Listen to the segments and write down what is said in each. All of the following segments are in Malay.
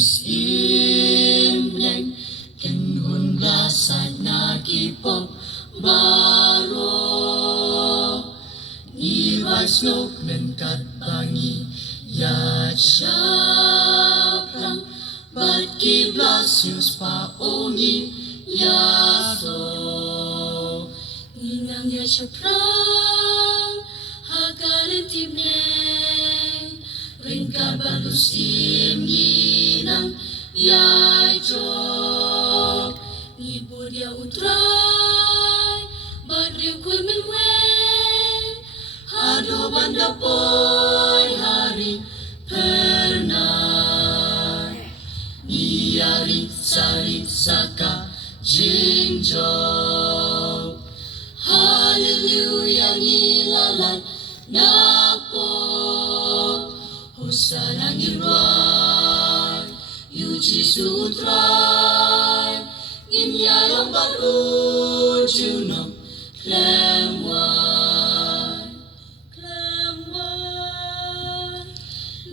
Balus imleng kenhun lasat nakipok baro Niwas nok nengkat bangi ya syaprang Bat kiblasius paongi ya so Inang ya syaprang hakalan timneng Ringka balus imninang ya jok Ibu dia utrai badriu kuy menweng Hado banda boy hari pernah Niari sari saka jinjok Haleluya ngilalan napo Hosana ngirwai Yuji sutrai Nginyayang baru junong Klemwai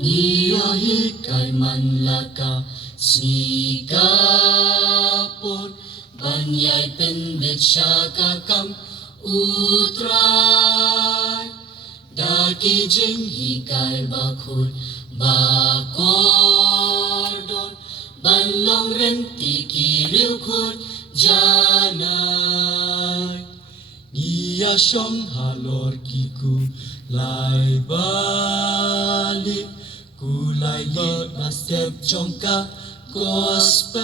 Niyahi kay manlaka Sikapon Banyay pendet siya kakam utray Daki jing hikay bakul bakordon Banlong renti kiriw kun janay Niya siyang halor kiku lay balik Kulay li na step chongka gospel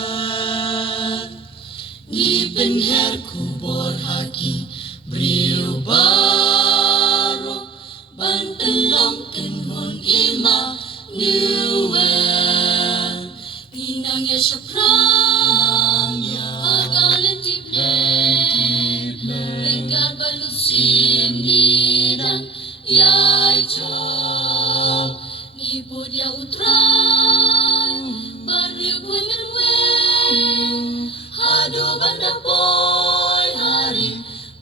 Ngipen her kubor haki Briu baro Bantelong kenhon ima Newell Inang ya syaprang Hagalan tipleng Lengkar balusim nidang Yai jok Ibu dia utrai Bariu kuy menweng Hado banda boy hari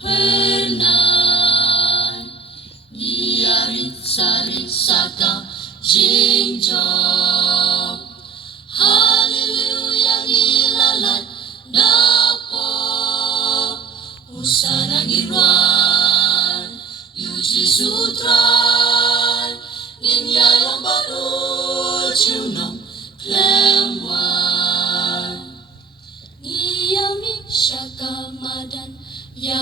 pernah Niari sari saka jinjok Haleluya ngilalan napo Hosana ngirwan Yuji sutrai Nginyayang baru junong Klemwai Niyami syaka madan ya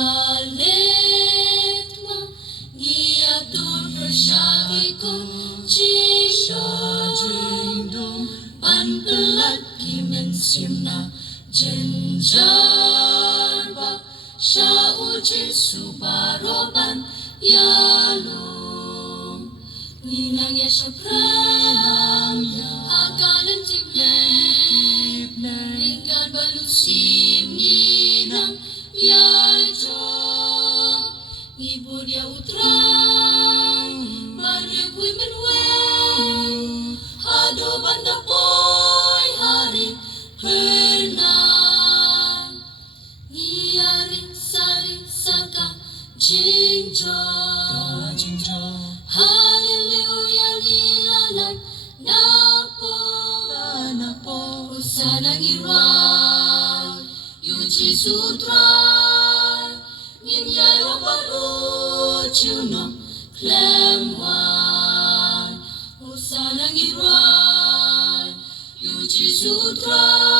letma Niyatur persyakikum jishong Ban pelat kimen simna jenjarba Sya uji subaroban yalum Ninang ya syaprang hakalan tipleng Lingkar balusim ninang ya jok Ibu dia utrai Bariu kuy menweng Hado banda boy hari pernah Niari sari saka jinjok Haleluya ngilalan napo Hosana ngirwai Yuji sutrai Nginyayang baru junong Klemwai Hosana ngirwai Yuji sutrai